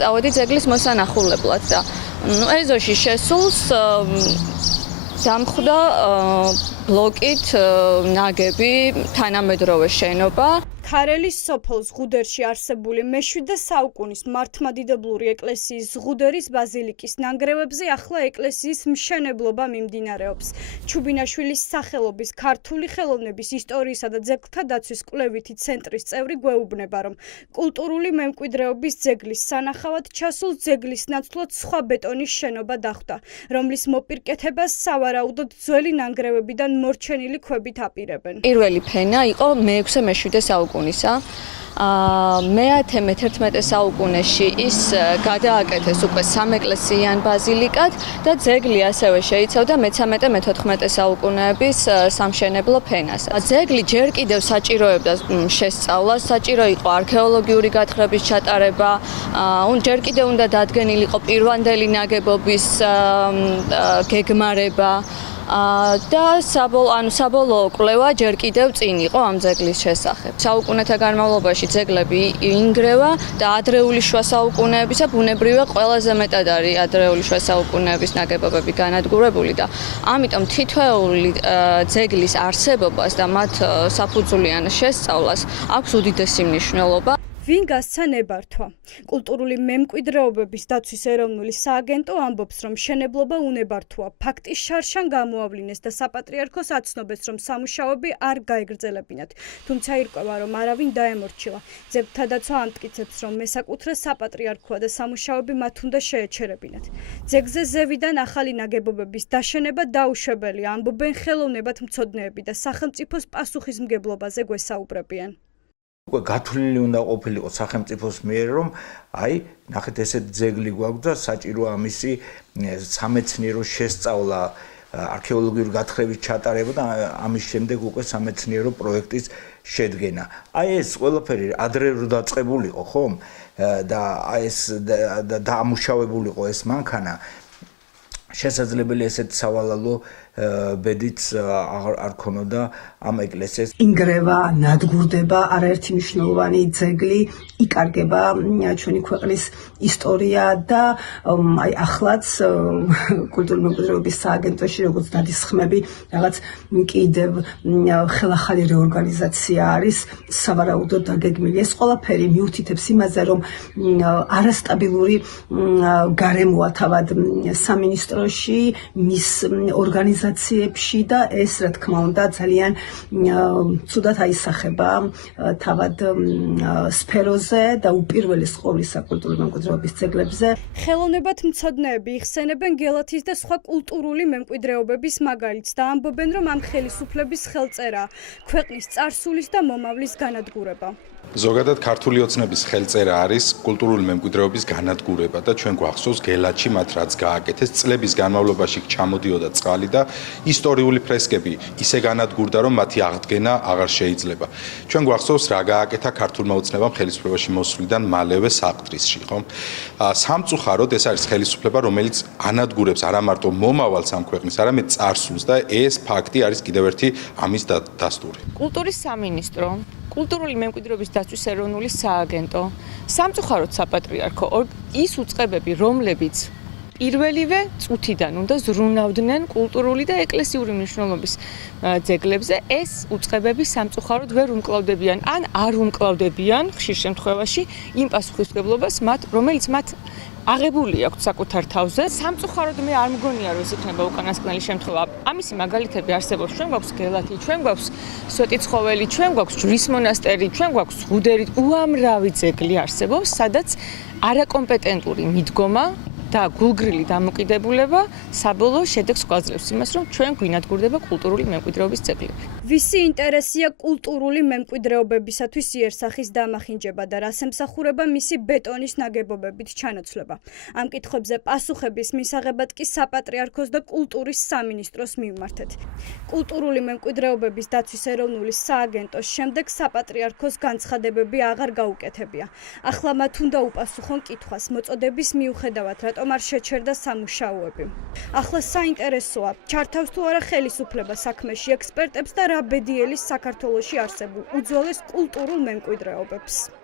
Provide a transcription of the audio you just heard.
წავედი ძეგლის მოსანახულებლად და ეზოში შესულს დამხვდა ბლოკით ნაგები თანამედროვე შენობა. ქარელის სოფელ ზღუდერში არსებული მე-7 საუკუნის მართლმადიდებლური ეკლესიის ზღუდერის ბაზილიკის ნანგრევებზე ახლა ეკლესიის მშენებლობა მიმდინარეობს. ჩუბინაშვილის სახელობის ქართული ხელოვნების ისტორიისა და ძეგლთა დაცვის კვლევითი ცენტრის წევრი გვეუბნება, რომ კულტურული მემკვიდრეობის ძეგლის სანახავად ჩასულ ძეგლის ნაცვლად სხვა ბეტონის შენობა დახვდა, რომლის მოპირკეთებას სავარაუდოდ ძველი ნანგრევებიდან მორჩენილი ქვებით აპირებენ. პირველი ფენა იყო მე-6 მე-7 საუკუნისა. მე-11 საუკუნეში ის გადააკეთეს უკვე სამეკლესიიან ბაზილიკად და ძეგლი ასევე შეიცავდა მე-13 მე-14 საუკუნეების სამშენებლო ფენას. ძეგლი ჯერ კიდევ საჭიროებდა შესწავლას, საჭირო იყო არქეოლოგიური გათხრების ჩატარება, ჯერ კიდევ უნდა დადგენილიყო პირვანდელი ნაგებობის გეგმარება. და საბოლოო კვლევა ჯერ კიდევ წინ იყო ამ ძეგლის შესახებ. საუკუნეთა განმავლობაში ძეგლები ინგრევა და ადრეული შუა საუკუნეებისა ბუნებრივია ყველაზე მეტად არის ადრეული შუა საუკუნეების ნაგებობები განადგურებული და ამიტომ თითოეული ძეგლის არსებობას და მათ საფუძვლიან შესწავლას აქვს უდიდესი მნიშვნელობა. ვინ გასცა ნებართვა? კულტურული მემკვიდრეობების დაცვის ეროვნული სააგენტო ამბობს, რომ მშენებლობა უნებართოა. ფაქტის შარშან გამოავლინეს და საპატრიარქოს აცნობეს, რომ სამუშაოები არ გაეგრძელებინათ. თუმცა ირკვევა, რომ არავინ დაემორჩილა. ძეგლთა დაცვა ამტკიცებს, რომ მესაკუთრე საპატრიარქოა და სამუშაოები მათ უნდა შეეჩერებინათ. ძეგლზე ზევიდან ახალი ნაგებობების დაშენება დაუშვებელია, ამბობენ ხელოვნებათმცოდნეები და სახელმწიფოს პასუხისმგებლობაზე გვესაუბრებიან. უკვე გათვლილი უნდა ყოფილიყო სახელმწიფოს მიერ, რომ ნახეთ ესეთ ძეგლი გვაქვს და საჭიროა მისი სამეცნიერო შესწავლა, არქეოლოგიური გათხრების ჩატარება და ამის შემდეგ უკვე სამეცნიერო პროექტის შედგენა. ეს ყველაფერი ადრე რო დაწყებულიყო, ხომ? და ეს დაამუშავებულიყო ეს მანქანა. შესაძლებელი ესეთ სავალალო ბედიც არ ქონოდა ამ ეკლესიას. ინგრევა, ნადგურდება არაერთი მნიშვნელოვანი ძეგლი, იკარგება ჩვენი ქვეყნის ისტორია და ახლაც კულტურული მემკვიდრეობის სააგენტოში როგორც დადის ხმები, რაღაც კიდევ ხელახალი რეორგანიზაცია არის სავარაუდოდ დაგეგმილი. ეს ყველაფერი მიუთითებს იმაზე, რომ არასტაბილური გარემოა თავად სამინისტროში, მის ორგანიზაციებში და ეს რა თქმა უნდა ძალიან ცუდად აისახება თავად სფეროზე და უპირველეს ყოვლისა კულტურული მემკვიდრეობის ძეგლებზე. ხელოვნებათმცოდნეები იხსენებენ გელათის და სხვა კულტურული მემკვიდრეობების მაგალითს და ამბობენ, რომ ამ ხელისუფლების ხელწერა ქვეყნის წარსულის და მომავლის განადგურება. ზოგადად ქართული ოცნების ხელწერა არის კულტურული მემკვიდრეობის განადგურება და ჩვენ გვახსოვს გელათში მათ რაც გააკეთეს წლების განმავლობაში ჩამოდიოდა წყალი და ისტორიული ფრესკები ისე განადგურდა რომ მათი აღდგენა აღარ შეიძლება. ჩვენ გვახსოვს რა გააკეთა ქართულმა ოცნებამ ხელისუფლებაში მოსვლიდან მალევე საყდრისში, ხომ? სამწუხაროდ ეს არის ხელისუფლება, რომელიც ანადგურებს არა მარტო მომავალს ამ ქვეყნის, არამედ წარსულს და ეს ფაქტი არის კიდევ ერთი ამის დასტური. კულტურის სამინისტრო, კულტურული მემკვიდრეობის დაცვის ეროვნული სააგენტო, სამწუხაროდ საპატრიარქო ის უწყებები, რომლებიც პირველივე წუთიდან უნდა ზრუნავდნენ კულტურული და ეკლესიური მნიშვნელობის ძეგლებზე, ეს უწყებები სამწუხაროდ ვერ უმკლავდებიან ან არ უმკლავდებიან ხშირ შემთხვევაში იმ პასუხისმგებლობას, რომელიც მათ აღებული აქვს საკუთარ თავზე. სამწუხაროდ მე არ მგონია, რომ ეს იქნება უკანასკნელი შემთხვევა. ამისი მაგალითები არსებობს. ჩვენ გვაქვს გელათი, ჩვენ გვაქვს სვეტიცხოველი, ჩვენ გვაქვს ჯვრის მონასტერი, ჩვენ გვაქვს ზღუდერი, უამრავი ძეგლი არსებობს, სადაც არაკომპეტენტური მიდგომა და გულგრილი დამოკიდებულება საბოლოო შედეგს გვაძლევს იმას, რომ ჩვენ გვინადგურდება კულტურული მემკვიდრეობის ძეგლები. ვისი ინტერესია კულტურული მემკვიდრეობებისათვის იერსახის დამახინჯება და რას ემსახურება მისი ბეტონის ნაგებობებით ჩანაცვლება. ამ კითხვებზე პასუხების მისაღებად კი საპატრიარქოს და კულტურის სამინისტროს მივმართეთ. კულტურული მემკვიდრეობების დაცვის ეროვნული სააგენტოს შემდეგ საპატრიარქოს განცხადებები აღარ გაუკეთებია. ახლა მათ უნდა უპასუხონ კითხვას მოწოდების მიუხედავად, რატომ არ შეჩერდა სამუშაოები. ახლა საინტერესოა, ჩართავს თუ არა ხელისუფლება საქმეში ექსპერტებს და რა ბედიელის საქართველოში არსებულ უძველეს კულტურულ მემკვიდრეობებს.